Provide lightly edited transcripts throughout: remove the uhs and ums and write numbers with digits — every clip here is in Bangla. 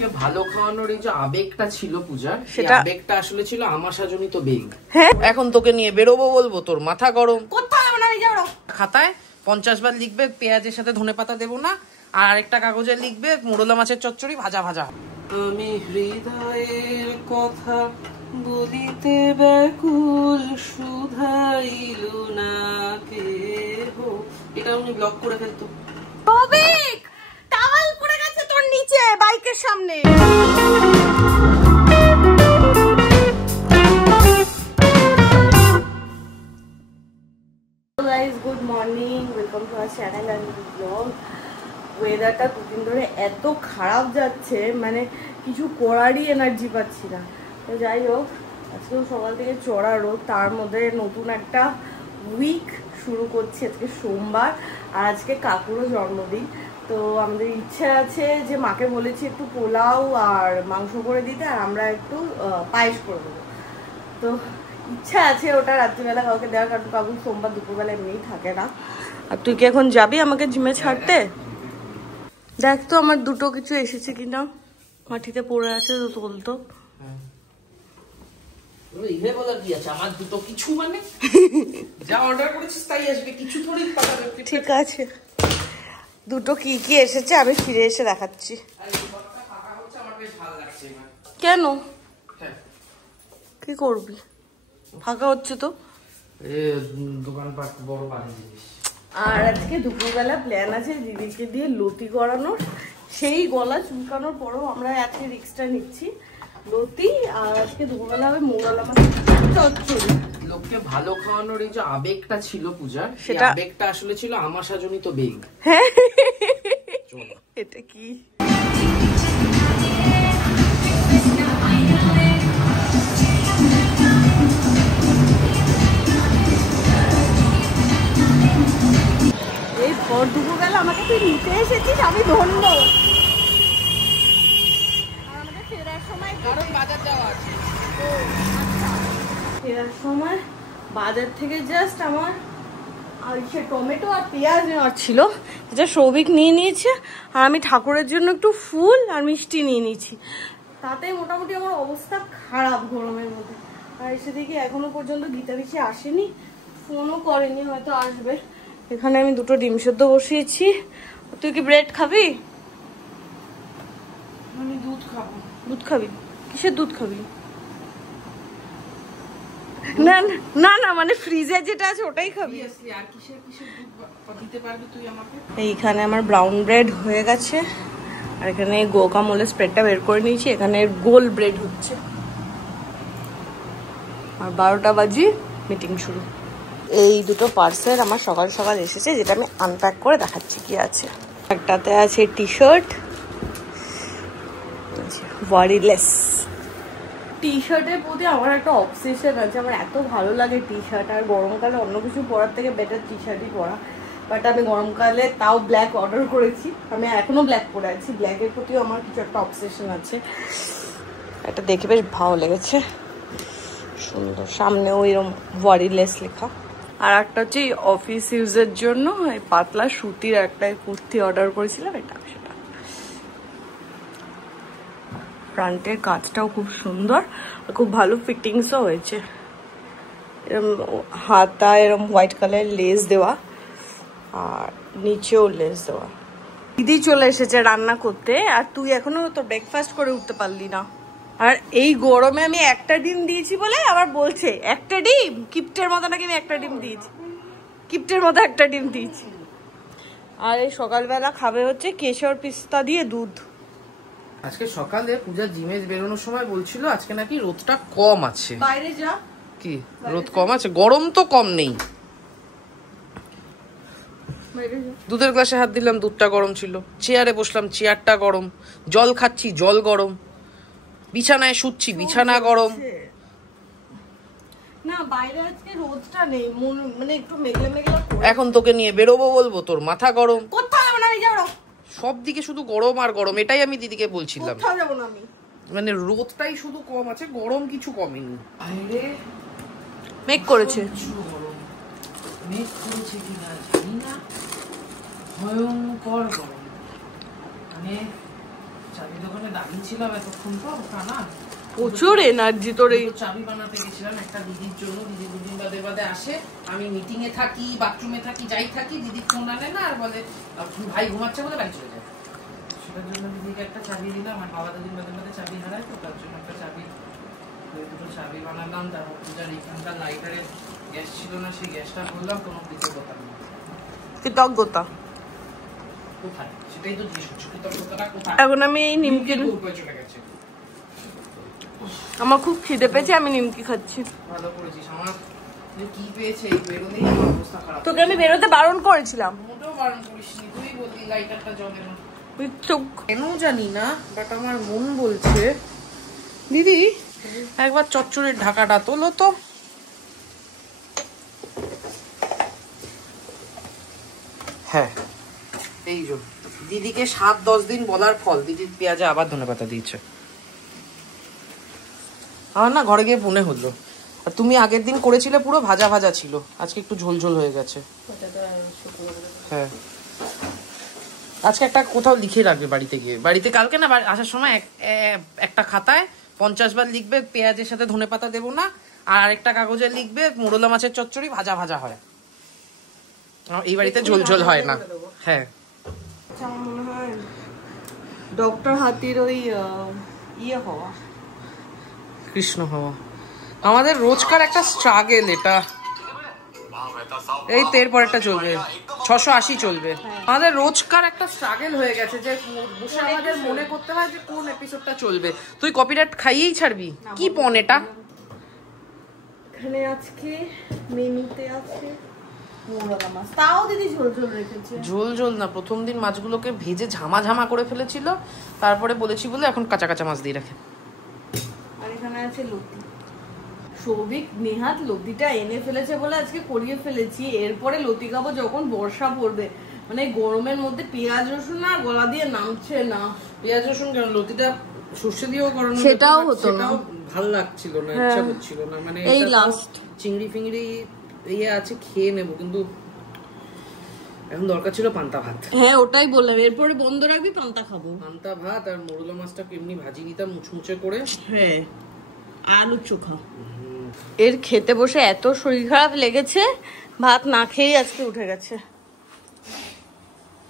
লোককে ভালো খাওয়ানোর এই যে আবেগটা ছিল পূজার, সেটা আবেগটা আসলে ছিল আমাশাজনিত বেগ। এখন তোকে নিয়ে বেরোবো বলবো, তোর মাথা গরম। কোথায় যাবো? খাতায় 50 বার লিখবে পেঁয়াজের সাথে ধনেপাতা দেবো না, আর আরেকটা কাগজে লিখবে মোরলা মাছের চচ্চড়ি ভাজা ভাজা। আমি হৃদয়ের কথা বলিতে ব্যাকুল, শুধাইল না কেহ। এটা উনি ব্লক করে ফেলতো। টাওয়াল পড়ে গেছে তোর নিচে বাইকের সামনে। Good morning, welcome to our channel and blog. ওয়েদারটা দুদিন ধরে এত খারাপ যাচ্ছে, মানে কিছু করারই এনার্জি পাচ্ছি না। তো যাই হোক, আজকেও সকাল থেকে চড়া রোদ, তার মধ্যে নতুন একটা উইক শুরু করছি। আজকে সোমবার আর আজকে কাকুরও জন্মদিন। তো আমাদের ইচ্ছে আছে যে মাকে বলেছি একটু পোলাও আর মাংস করে দিতে, আর আমরা একটু পায়েস করে দেবো। তো ইচ্ছা আছে ওটা রাত্রিবেলা কাউকে দেওয়ার, কারণ কাকু সোমবার দুপুরবেলা এমনিই থাকে না। আর তুই কি এখন যাবি আমাকে জিমে ছাড়তে? দেখ তো আমার দুটো কিছু এসেছে কিনা, মাটিতে পড়ে আছে, তো তোলতো। ঠিক আছে, দুটো কি কি এসেছে আমি ফিরে এসে দেখাচ্ছি। কেন, কি করবি? ফাঁকা হচ্ছে তো। আর আজকে দুপুরবেলা প্ল্যান আছে দিদিকে দিয়ে লতি করানোর। সেই গলা চুলকানোর পরেও আমরা আজকে রিক্সটা নিচ্ছি, লতি। আর আজকে দুপুরবেলা হবে মোরলা মাছের চচ্চড়ি। লোককে ভালো খাওয়ানোর এই যে আবেগটা ছিল পূজার, সেটা আবেগটা আসলে ছিল আমাশাজনিত বেগ। হ্যাঁ, এটা কি? এই ভর দুপুরবেলা আমাকে তুই নিতে এসেছিস, আমি ধন্য। আমাদের ফেরার সময় বাজার যাওয়া আছে, ফেরার সময় বাজার থেকে জাস্ট আমার সে টমেটো আর পেঁয়াজ নেওয়ার ছিল, যেটা সৌভিক নিয়ে নিয়েছে। আর আমি ঠাকুরের জন্য একটু ফুল আর মিষ্টি নিয়ে নিয়েছি। তাতে মোটামুটি আমার অবস্থা খারাপ গরমের মধ্যে। আর এসে দেখি এখনো পর্যন্ত গীতা বেশি আসেনি, ফোনও করেনি, হয়তো আসবে। এখানে আমি দুটো ডিম সেদ্ধ বসিয়েছি। তুই কি ব্রেড খাবি? আমি দুধ খাবো। দুধ খাবি? কিসের দুধ খাবি? না না না, মানে ফ্রিজে যেটা আছে ওটাই খাবি? আর কিসের দুধ দিতে পারবি তুই আমাকে? এইখানে আমার ব্রাউন ব্রেড হয়ে গেছে, আর এখানে গোকামোলের স্প্রেডটা বের করে নিয়েছি। এখানে গোল ব্রেড হচ্ছে। আর 12টা বাজি মিটিং শুরু। এই দুটো পার্সেল আমার সকাল সকাল এসেছে, যেটা আমি আনপ্যাক করে দেখাচ্ছি কি আছে। একটাতে আছে টি শার্ট, ওয়ারিলেস। টি শার্টের প্রতি আমার একটা অবসেশন আছে, আমার এত ভালো লাগে টি শার্ট। আর গরমকালে অন্য কিছু পরার থেকে বেটার টি শার্টই পরা। বাট আমি গরমকালে তাও ব্ল্যাক অর্ডার করেছি, আমি এখনো ব্ল্যাক পরে আছি। ব্ল্যাকের প্রতিও আমার কিছু একটা অবসেশন আছে। এটা দেখে বেশ ভালো লেগেছে, সুন্দর। সামনেও এরকম ওয়ারিলেস লেখা। আর একটা হচ্ছে অফিস ইউজের জন্য এই পাতলা সুতির একটা কুর্তি অর্ডার করেছিলাম, এটা সেটা। ফ্রন্টের কাজটাও খুব সুন্দর, খুব ভালো ফিটিংসও হয়েছে। এরকম হাতা এরকম হোয়াইট কালার লেস দেওয়া, আর নিচেও লেস দেওয়া। দিদি চলে এসেছে রান্না করতে, আর তুই এখনো তো ব্রেকফাস্ট করে উঠতে পারলি না। আর এই গরমে আমি একটা ডিম দিয়েছি বলে আবার বলছে একটা ডিম, কিপ্টের মতো নাকি আমি একটা ডিম দিয়েছি, কিপ্টের মতো একটা ডিম দিয়েছি। আর এই সকালবেলা খাবে হচ্ছে কেশর পিস্তা দিয়ে দুধ। আজকে সকালে পূজা জিমে বেরোনোর সময় বলছিল আজকে নাকি রোদটা কম আছে। বাইরে যা, কি রোদ কম আছে? গরম তো কম নেই। দুধের গ্লাসে হাত দিলাম, দুধটা গরম ছিল। চেয়ারে বসলাম, চেয়ারটা গরম। জল খাচ্ছি, জল গরম। বিছানায় শুচ্ছি, বিছানা গরম। না বাইরে আজকে রোদটা নেই, মানে একটু মেঘলা মেঘলা। এখন তোকে নিয়ে বেরোবো বলবো, তোর মাথা গরম। কোথায় যাবো না আমি? যাবো সব দিকে শুধু গরম আর গরম, এটাই আমি দিদিকে বলছিলাম। কোথাও যাবো না আমি, মানে রোদটাই শুধু কম আছে, গরম কিছু কমেনি। বাইরে মেঘ করেছে, মেঘ করেছে কিনা জানি না, ভয়ঙ্কর গরম। মানে চাবি দোকানে দাঁড়িয়েছিলাম এতক্ষণ তো না প্রচুর এনার্জি তোর। এই চাবি বানাতে গেছিলাম একটা দিদির জন্য, দিদি দুদিন বাদে বাদে আসে, আমি মিটিং এ থাকি, বাথরুমে থাকি, যাই থাকি, দিদি ফোন আনে না আর বলে ভাই ঘুমাচ্ছে বলে বাড়ি চলে যায়। সেটার জন্য দিদিকে একটা চাবি দিলাম, আর বাবা দুদিন বাদে বাদে চাবি হারায় তো তার জন্য একটা চাবি, দুটো চাবি বানালাম। তারপর পূজার এখানকার লাইটারের গ্যাস ছিল না, সেই গ্যাসটা বললাম, কোনো কৃতজ্ঞতা নেই। কৃতজ্ঞতা কোথায় সেটাই তো জিজ্ঞেস করছি, কৃতজ্ঞতাটা কোথায়? এখন আমি এই নিমকি চলে গেছে। আমার খুব খিদে পেয়েছে, আমি নিমকি খাচ্ছি। ভালো করেছিস। আমার কি পেয়েছে এই বেরোলেই আমার অবস্থা খারাপ। তোকে আমি বেরোতে বারণ করেছিলাম। মোটেও বারণ করিসনি, তুই বললি লাইটারটা জ্বলে না। কেন জানি না, বাট আমার মন বলছে দিদি একবার চচ্চড়ির ঢাকাটা তোলো তো। হ্যাঁ এই যে দিদিকে 7-10 দিন বলার ফল, দিদির পেঁয়াজে আবার ধনেপাতা দিয়েছে। আমার না ঘরে গিয়ে মনে হলো, আর তুমি আগের দিন করেছিলে পুরো ভাজা ভাজা ছিল, আজকে একটু ঝোল ঝোল হয়ে গেছে। হ্যাঁ আজকে একটা কোথাও লিখে রাখবে বাড়িতে গিয়ে, বাড়িতে কালকে না আসার সময় একটা খাতায় 50 বার লিখবে পেঁয়াজের সাথে ধনেপাতা দেবো না, আর আরেকটা কাগজে লিখবে মোরলা মাছের চচ্চড়ি ভাজা ভাজা হয়, এই বাড়িতে ঝোল ঝোল হয় না। হ্যাঁ আমার মনে হয় ডক্টর হাতির ওই ইয়ে হওয়া, কৃষ্ণ হওয়া আমাদের রোজকার একটা স্ট্রাগল। এটা এই তের পরেরটা চলবে, 680 চলবে। আমাদের রোজকার একটা স্ট্রাগল হয়ে গেছে যে বসে আমাদের মনে করতে হয় যে কোন এপিসোডটা চলবে। তুই কপিরাইট খাইয়েই ছাড়বি কি পন এটা। এখানে আজকে মেনুতে আছে মোরলা মাছ, তাও দিদি ঝোল ঝোল রেখেছে। ঝোল ঝোল না, প্রথম দিন মাছগুলোকে ভেজে ঝামা ঝামা করে ফেলেছিল, তারপরে বলেছি বলে এখন কাঁচা কাঁচা মাছ দিয়ে রাখে। আর এখানে আছে লতি। সৌভিক নেহাত লতিটা এনে ফেলেছে বলে আজকে করিয়ে ফেলেছি, এরপরে লতি খাবো যখন বর্ষা পড়বে। মানে গরমের মধ্যে পেঁয়াজ রসুন না গলা দিয়ে নামছে না। পেঁয়াজ রসুন কেন, লতিটা সর্ষে দিয়েও করানো, সেটাও হতো না, ভালো লাগছিল না, ইচ্ছা করছিল না। মানে এই লাস্ট চিংড়ি ফিংড়ি ইয়ে আছে খেয়ে নেবো, কিন্তু এখন দরকার ছিল পান্তা ভাত। হ্যাঁ ওটাই বললাম, এরপরে বন্ধ রাখবি পান্তা খাবো। পান্তা ভাত আর মোরলা মাছটা এমনি ভাজি দিতাম মুচমুচে করে। হ্যাঁ আলু চোখা। এর খেতে বসে এত শরীর খারাপ লেগেছে, ভাত না খেয়েই আজকে উঠে গেছে।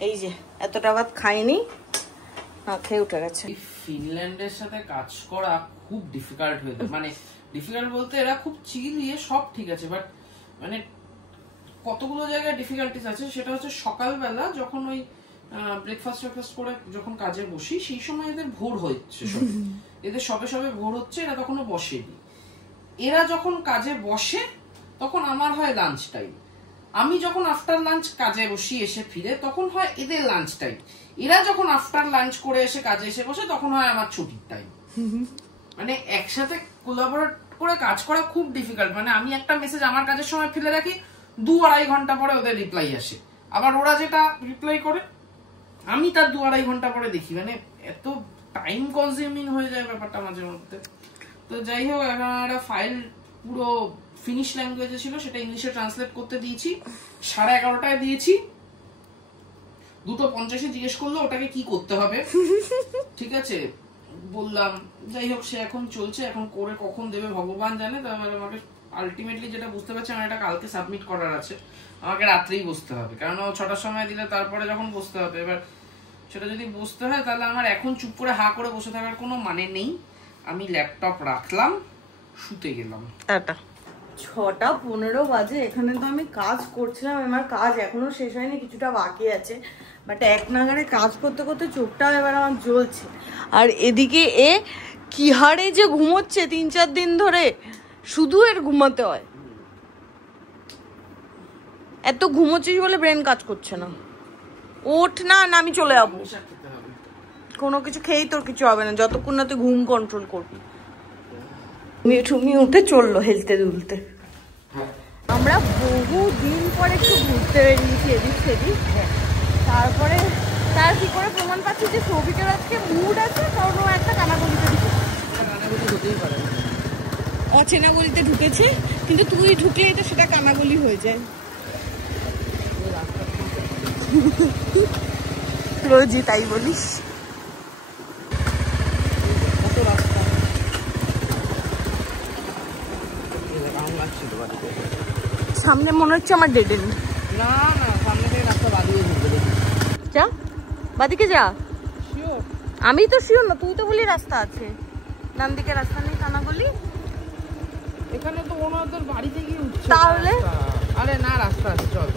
এই যে এতটা ভাত খাইনি, না খেয়ে উঠে গেছে। ফিনল্যান্ডের সাথে কাজ করা খুব ডিফিকাল্ট হয়ে যায়, মানে ডিফিকাল্ট বলতে এরা খুব চিল ইয়ে সব ঠিক আছে, বাট মানে কতগুলো জায়গায় ডিফিকাল্টিস আছে। সেটা হচ্ছে সকালবেলা যখন ওই ব্রেকফাস্ট করে যখন কাজে বসি, সেই সময় এদের ভোর হচ্ছে, এদের সবে সবে ভোর হচ্ছে, এরা তখনও বসেনি। এরা যখন কাজে বসে তখন আমার হয় লাঞ্চ টাইম, আমি যখন আফটার লাঞ্চ কাজে বসি এসে ফিরে তখন হয় এদের লাঞ্চ টাইম, এরা যখন আফটার লাঞ্চ করে এসে কাজে এসে বসে তখন হয় আমার ছুটির টাইম। মানে একসাথে কোলাবোরেট করে কাজ করা খুব ডিফিকাল্ট। মানে আমি একটা মেসেজ আমার কাজের সময় ফেলে রাখি, 2-2.5 ঘন্টা পরে ওদের রিপ্লাই আসে, আবার ওরা যেটা রিপ্লাই করে আমি তার 2-2.5 ঘন্টা পরে দেখি। মানে এত টাইম কনজিউমিং হয়ে যায় ব্যাপারটা মাঝে মধ্যে। তো যাই হোক, এখন একটা ফাইল পুরো ফিনিশ ল্যাঙ্গুয়েজে ছিল, সেটা ইংলিশে ট্রান্সলেট করতে দিয়েছি, 11:30টায় দিয়েছি। 2:50 জিজ্ঞেস করলো ওটাকে কি করতে হবে, ঠিক আছে বললাম। যাই হোক সে এখন চলছে, এখন করে কখন দেবে ভগবান জানে। তারপরে আমাকে আলটিমেটলি যেটা বুঝতে পারছি, আমার এটা কালকে সাবমিট করার আছে, আমাকে রাত্রেই বসতে হবে, কারণ 6টার সময় দিলে তারপরে যখন বসতে হবে। এবার সেটা যদি বসতে হয় তাহলে আমার এখন চুপ করে হা করে বসে থাকার কোনো মানে নেই। আমি ল্যাপটপ রাখলাম, শুতে গেলাম। 6:15 বাজে। এখানে তো আমি কাজ করছিলাম, আমার কাজ এখনো শেষ হয়নি, কিছুটা বাকি আছে, বাট এক নাগারে কাজ করতে করতে চোখটাও এবার আমার জ্বলছে। আর এদিকে এ কি হারে যে ঘুমোচ্ছে 3-4 দিন ধরে, শুধু এর ঘুমাতে হয়। এত ঘুমোচ্ছিস বলে ব্রেন কাজ করছে না। ওঠ না, আমি চলে যাবো। কোনো কিছু খেয়েই তোর কিছু হবে না যতক্ষণ না তুই ঘুম কন্ট্রোল করবি। তুমি উঠে চললো হেলতে দুলতে। আমরা বহু দিন পরে একটু ঘুরতে বেরিয়েছি এদিক সেদিক, তারপরে তার কি করে প্রমাণ পাচ্ছি যে সৌভিকের আজকে মুড আছে, কারণ ও একটা কানাগলিতে ঢুকেছে, অচেনা গলিতে ঢুকেছে, কিন্তু তুই ঢুকলে এটা সেটা কানাগলি হয়ে যায়। রোজই তাই বলিস। সামনে মনে হচ্ছে আমার ডেড এন্ড। না না, সামনে থেকে রাস্তা বাদিকে ঘুরবে। যা বাদিকে যা। আমি তো শিওর না, তুই তো বলি রাস্তা আছে। ডান দিকে রাস্তা নেই, কানা গলি। এখানে তো ওনাদের বাড়ি থেকে উঠছে। তাহলে আরে না, রাস্তা আছে, চল।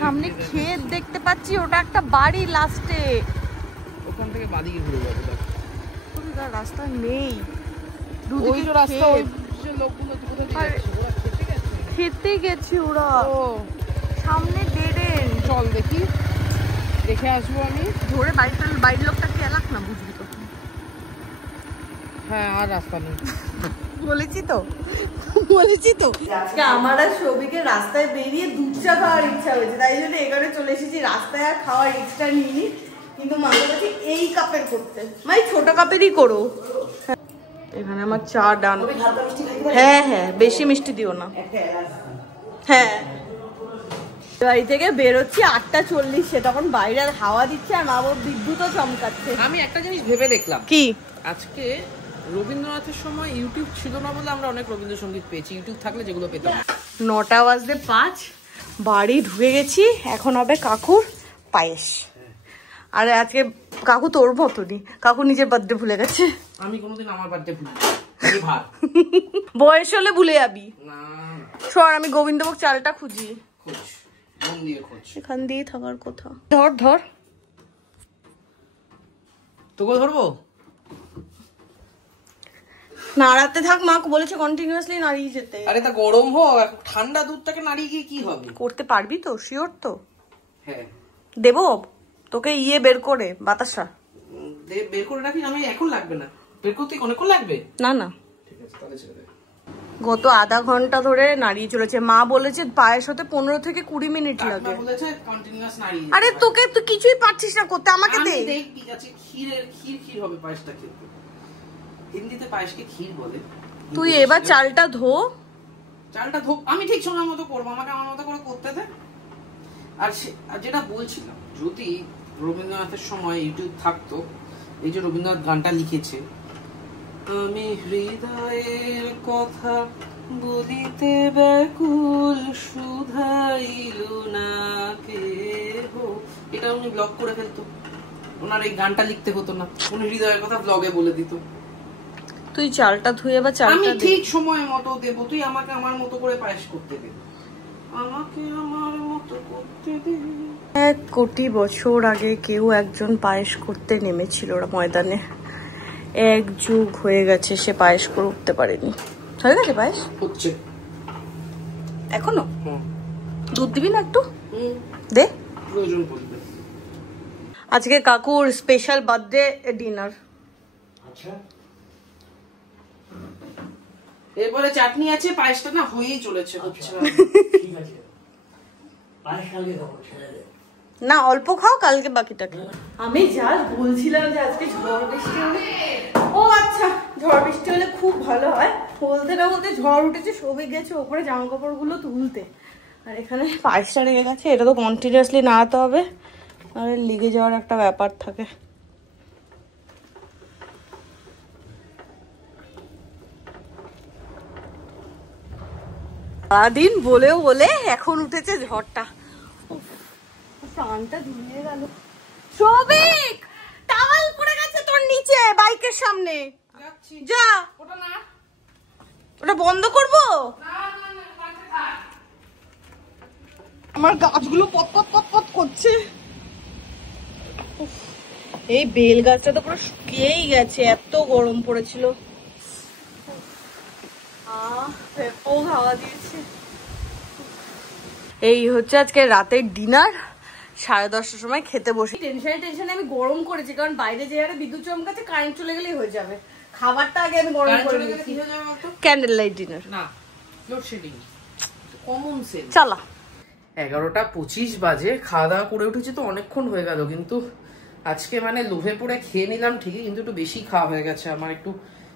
সামনে ক্ষেত দেখতে পাচ্ছি, ওটা একটা বাড়ি লাস্টে। ওখান থেকে বাদিকে ঘুরে যাবো। দেখ রাস্তা নেই, ওই যে রাস্তা, ওই যে লোকগুলো কোথায় যাচ্ছে? ওরা খেতে গেছে। খেতে গেছে ওরা। ও সামনে ডেড এন্ড। চল দেখি, দেখে আসবো আমি। ধরে বাড়ির লোকটা কি এলাক না, বুঝবি তো। হ্যাঁ, আর রাস্তা নেই। বলেছি তো। আজকে আমার আর সবিকে রাস্তায় বেরিয়ে দুধ চা খাওয়ার ইচ্ছা হয়েছে, তাই জন্য এখানে চলে এসেছি। রাস্তায় আর খাওয়ার এক্সট্রা নিইনি, কিন্তু মাকে বলছি এই কাপের করতে। মাই ছোট কাপেরই করো। এখানে আমার চা ডান। হ্যাঁ হ্যাঁ, বেশি মিষ্টি দিও না। হ্যাঁ, বাড়ি থেকে বেরোচ্ছি 8:40, তখন বাইরে হাওয়া দিচ্ছে আর মা বাবা বিদ্যুৎও চমকাচ্ছে। আমি একটা জিনিস ভেবে দেখলাম কি, আজকে রবীন্দ্রনাথের সময় ইউটিউব ছিল না বলে আমরা অনেক রবীন্দ্রসঙ্গীত পেয়েছি। ইউটিউব থাকলে যেগুলো পেতাম। 9:05 বাড়ি ঢুকে গেছি। এখন হবে কাকুর পায়েস। আর আজকে কাকু তোর মতনই, কাকু নিজের বার্থডে ভুলে গেছে। আমি কোনোদিন আমার বার্থডে ভুলি না। বয়স হলে ভুলে যাবি। না সর, আমি গোবিন্দভোগ চালটা খুঁজি। খোঁজ, মন দিয়ে খোঁজ। এখান দিয়ে থাকার কথা। ধর ধর, তোকে ধরবো? নাড়াতে থাক, মা বলেছে কন্টিনিউয়াসলি নাড়িয়ে যেতে। আরে তা গরম হোক, ঠান্ডা দুধটাকে নাড়িয়ে গিয়ে কি হবে? করতে পারবি তো? শিওর তো? হ্যাঁ দেবো তোকে বের করে বাতাসা। বের করে রাখি, আমি এখন লাগবে না। বের করতে অনেকক্ষণ লাগবে? না না, ঠিক আছে, তাহলে ছেড়ে দে। গত আধা ঘন্টা ধরে নাড়িয়ে চলেছে। মা বলেছে পায়েস হতে 15 থেকে 20 মিনিট লাগে। আরে তোকে তুই কিছুই পারছিস না করতে, আমাকে দে। ঠিক আছে, ক্ষীর হবে পায়েসটা খেতে। হিন্দিতে পায়েসকে ক্ষীর বলে। তুই এবার চালটা ধো। আমি ঠিক সময় মতো করবো, আমাকে আমার মতো করে করতে দে। আর যেটা বলছিলাম, যদি রবীন্দ্রনাথের সময় ইউটিউব থাকতো, এই যে রবীন্দ্রনাথ গানটা লিখেছে, আমি হৃদয়ের কথা বলিতে ব্যাকুল শুধাইল না কেহ, এটা উনি ব্লগ করে ফেলতো। ওনার এই গানটা লিখতে হতো না, উনি হৃদয়ের কথা ব্লগে বলে দিত। তুই চালটা ধুয়ে বা চালটা আমি ঠিক সময় মতো দেবো, তুই আমাকে আমার মতো করে পায়েস করতে দে। আমাকে আমার মতো করতে দে। 1 কোটি বছর আগে কেউ একজন পায়েস করতে নেমেছিল ওরা ময়দানে। 1 যুগ হয়ে গেছে সে পায়েস করে উঠতে পারেনি। হয়ে গেছে পায়েস? হচ্ছে এখনো? দুধ দিবি না একটু? দে, প্রয়োজন পড়বে। আজকে কাকুর স্পেশাল বার্থডে ডিনার। আচ্ছা, এরপরে চাটনি আছে, পায়েসটা না হয়েই চলেছে। ঠিক আছে, পায়েস কালকে খাবো, ছেড়ে দে। না, অল্প খাও, কালকে বাকিটা খাও। আমি জাস্ট বলছিলাম যে আজকে ঝড় বৃষ্টি হলে, ও আচ্ছা, ঝড় বৃষ্টি হলে খুব ভালো হয়। বলতে না বলতে ঝড় উঠেছে, সবে গেছে ওপরে জামা কাপড় গুলো তুলতে। আর এখানে পায়েসটা রেখে গেছে, এটা তো কন্টিনিউয়াসলি নাড়াতে হবে, আর লেগে যাওয়ার একটা ব্যাপার থাকে। সারাদিন বলেও বলে এখন উঠেছে ঝড়টা। প্রাণটা ধুয়ে গেল। সবিক, টাওয়াল পড়ে গেছে তোর নিচে বাইকের সামনে। যা, ওটা বন্ধ করবো। আমার গাছগুলো পট পট পট পট করছে। এই বেল গাছটা তো পুরো শুকিয়েই গেছে, এত গরম পড়েছিল। হাওয়া দিয়েছে। এই হচ্ছে আজকে রাতের ডিনার। 10:30টার সময় খেতে বসে। টেনশনে আমি গরম করেছি, কারণ বাইরে যে হারে বিদ্যুৎ চমকাচ্ছে, কারেন্ট চলে গেলেই হয়ে যাবে। খাবারটা আগে আমি গরম করে নিয়েছি। ক্যান্ডেল লাইট ডিনার না, লোডশেডিং, কমন সেন্স। চালা 11:25 বাজে, খাওয়া দাওয়া করে উঠেছি তো অনেকক্ষণ হয়ে গেল, কিন্তু আজকে মানে লোভে পড়ে খেয়ে নিলাম ঠিকই, কিন্তু একটু বেশি খাওয়া হয়ে গেছে। আমার একটু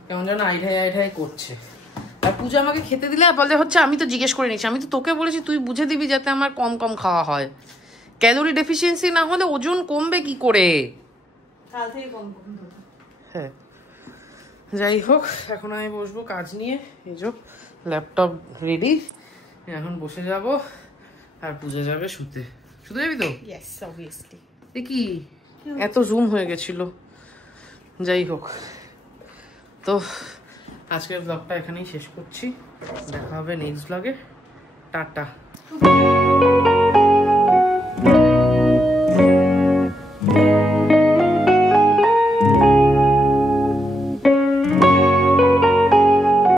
কেমন যেন আইঢাই করছে। আর পূজা আমাকে খেতে দিলে বলে হচ্ছে আমি তো জিজ্ঞেস করে নিচ্ছি, আমি তো তোকে বলেছি তুই বুঝে দিবি যাতে আমার কম কম খাওয়া হয়। ক্যালোরি ডেফিসিয়েন্সি না হলে ওজন কমবে কি করে? হ্যাঁ, যাই হোক, এখন আমি বসবো কাজ নিয়ে। এই যে ল্যাপটপ রেডি, এখন বসে যাব আর পূজা যাবে শুতে। শুতে যাবি তো? Yes obviously. এ কি এত জুম হয়ে গেছিল, যাই হোক। তো আজকের ব্লগটা এখানেই শেষ করছি, দেখা হবে নেক্সট ব্লগে। টাটা।